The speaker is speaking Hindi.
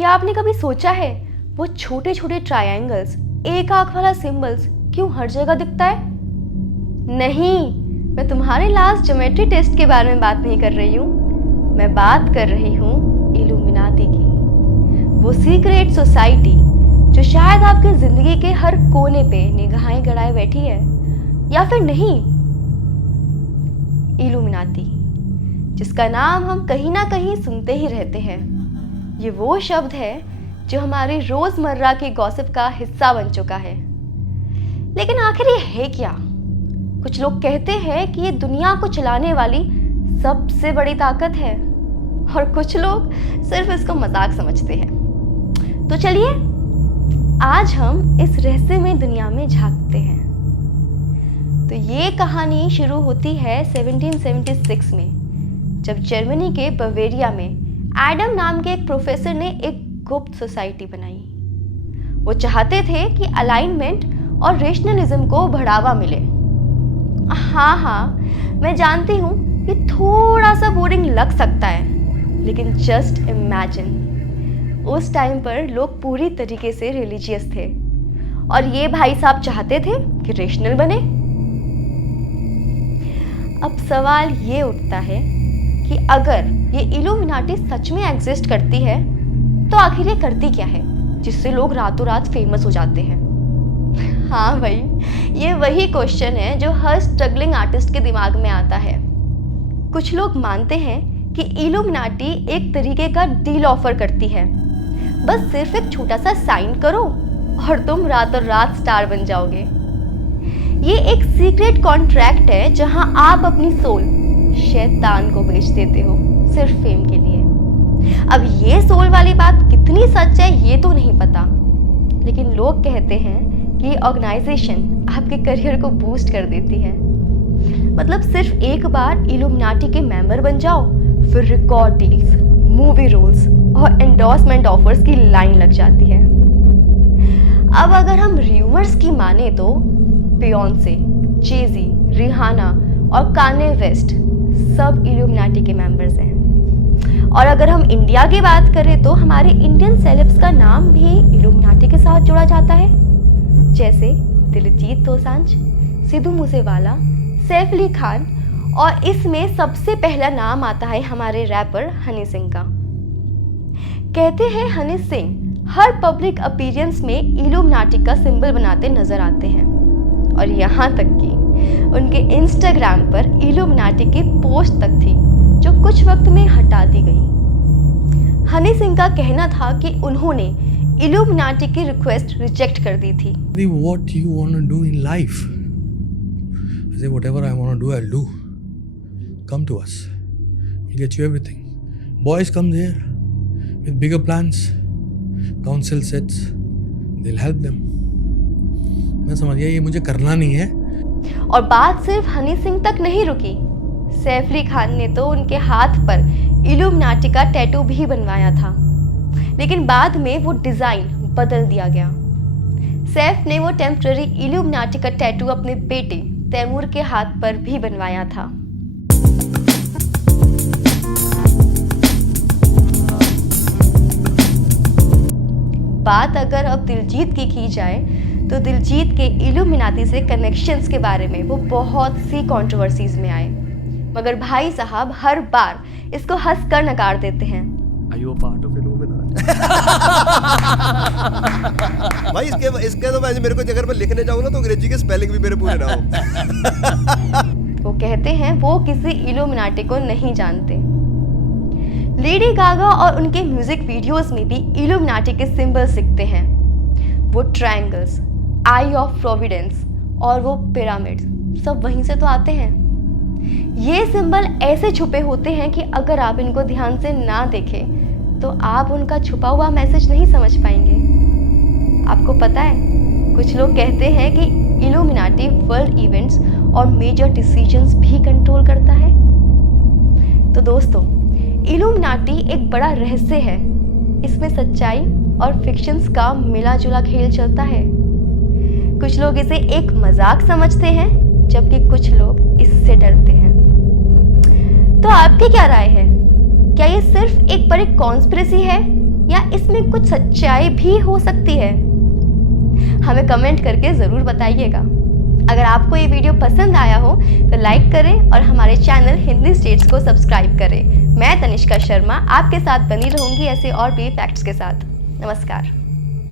क्या आपने कभी सोचा है वो छोटे छोटे ट्रायंगल्स, एक आंख वाला सिंबल्स क्यों हर जगह दिखता है? नहीं, मैं तुम्हारे लास्ट ज्योमेट्री टेस्ट के बारे में बात नहीं कर रही हूँ। मैं बात कर रही हूँ इल्यूमिनाटी की, वो सीक्रेट सोसाइटी जो शायद आपकी जिंदगी के हर कोने पे निगाहें गड़ाए बैठी है। या फिर नहीं, इल्यूमिनाटी, जिसका नाम हम कहीं ना कहीं सुनते ही रहते हैं। ये वो शब्द है जो हमारी रोजमर्रा की गॉसिप का हिस्सा बन चुका है। लेकिन आखिर ये है क्या? कुछ लोग कहते हैं कि ये दुनिया को चलाने वाली सबसे बड़ी ताकत है, और कुछ लोग सिर्फ इसको मजाक समझते हैं। तो चलिए आज हम इस रहस्यमय दुनिया में झांकते हैं। तो ये कहानी शुरू होती है 1776 में, जब जर्मनी के बवेरिया में एडम नाम के एक प्रोफेसर ने एक गुप्त सोसाइटी बनाई। वो चाहते थे कि अलाइनमेंट और रेशनलिज्म को बढ़ावा मिले। हाँ, मैं जानती हूँ ये थोड़ा सा बोरिंग लग सकता है, लेकिन जस्ट इमेजिन, उस टाइम पर लोग पूरी तरीके से रिलीजियस थे और ये भाई साहब चाहते थे कि रेशनल बने। अब सवाल ये उठता है कि अगर ये इल्यूमिनाटी सच में एग्जिस्ट करती है तो आखिर ये करती क्या है जिससे लोग रातों रात फेमस हो जाते हैं? हाँ भाई, ये वही क्वेश्चन है जो हर स्ट्रगलिंग आर्टिस्ट के दिमाग में आता है। कुछ लोग मानते हैं कि इल्यूमिनाटी एक तरीके का डील ऑफर करती है। बस सिर्फ एक छोटा सा साइन करो और तुम रातों रात स्टार बन जाओगे। ये एक सीक्रेट कॉन्ट्रैक्ट है जहां आप अपनी सोल शैतान को बेच देते हो सिर्फ फेम के लिए। अब ये सोल वाली बात कितनी सच है ये तो नहीं पता, लेकिन लोग कहते हैं कि ऑर्गेनाइजेशन आपके करियर को बूस्ट कर देती है। मतलब सिर्फ एक बार इल्यूमिनाटी के मेंबर बन जाओ, फिर रिकॉर्ड डील्स, मूवी रोल्स और एंडोर्समेंट ऑफर्स की लाइन लग जाती है। अब अगर हम र्यूमर्स की माने तो बियोंसे, जेजी, रिहाना और कान्ये वेस्ट सब इल्यूमिनाटी के मेंबर्स हैं। और अगर हम इंडिया की बात करें तो हमारे इंडियन सेलेब्स का नाम भी इल्यूमिनाटी के साथ जोड़ा जाता है, जैसे दिलजीत दोसांझ, सिद्धू मूसेवाला, सैफ अली खान, और इसमें सबसे पहला नाम आता है हमारे रैपर हनी सिंह का। कहते हैं हनी सिंह हर पब्लिक अपीयरेंस में इल्यूमिनाटी का सिंबल बनाते नजर आते हैं, और यहाँ तक कि उनके इंस्टाग्राम पर इल्यूमिनाटी की पोस्ट तक थी जो कुछ वक्त में हटा दी गई। हनी सिंह का कहना था कि उन्होंने इल्यूमिनाटी की रिक्वेस्ट रिजेक्ट कर दी थी। What you want to do in life? I say whatever I want to do, I'll do. Come to us. We'll get you everything. Boys come there with bigger plans. Council sets. They'll help them. मैं समझ गया ये मुझे करना नहीं है। और बात सिर्फ हनी सिंह तक नहीं रुकी। सैफ अली खान ने तो उनके हाथ पर इल्यूमिनाटी का टैटू भी बनवाया था, लेकिन बाद में वो डिजाइन बदल दिया गया। सैफ ने वो टेम्पररी इल्यूमिनाटी का टैटू अपने बेटे तैमूर के हाथ पर भी बनवाया था। बात अगर अब दिलजीत की जाए तो दिलजीत के इल्यूमिनाटी से कनेक्शंस के बारे में वो बहुत सी कंट्रोवर्सीज में आए, मगर भाई साहब हर बार इसको हंसकर नकार देते हैं। Are you a part of Illuminati? भाई इसके तो मेरे को अगर मैं लिखने जाऊँ ना तो अंग्रेजी के स्पेलिंग भी मेरे पूरे ना हो। वो कहते हैं वो किसी इल्यूमिनाटी को नहीं जानते। लेडी गागा और उनके म्यूजिक वीडियोस में भी इल्यूमिनाटी के सिंबल्स दिखते हैं। वो ट्रायंगल्स, आई ऑफ प्रोविडेंस और वो पिरामिड्स सब वहीं से तो आते हैं। ये सिंबल ऐसे छुपे होते हैं कि अगर आप इनको ध्यान से ना देखें तो आप उनका छुपा हुआ मैसेज नहीं समझ पाएंगे। आपको पता है, कुछ लोग कहते हैं कि इल्यूमिनाटी वर्ल्ड इवेंट्स और मेजर डिसीजंस भी कंट्रोल करता है। तो दोस्तों, इल्यूमिनाटी एक बड़ा रहस्य है। इसमें सच्चाई और फिक्शंस का मिला जुला खेल चलता है। कुछ लोग इसे एक मजाक समझते हैं, जबकि कुछ लोग इससे डरते हैं। तो आपकी क्या राय है? क्या ये सिर्फ एक बड़ी कॉन्स्पिरेसी है या इसमें कुछ सच्चाई भी हो सकती है? हमें कमेंट करके ज़रूर बताइएगा। अगर आपको ये वीडियो पसंद आया हो तो लाइक करें और हमारे चैनल हिंदी स्टेट्स को सब्सक्राइब करें। मैं तनिष्का शर्मा आपके साथ बनी रहूँगी ऐसे और भी फैक्ट्स के साथ। नमस्कार।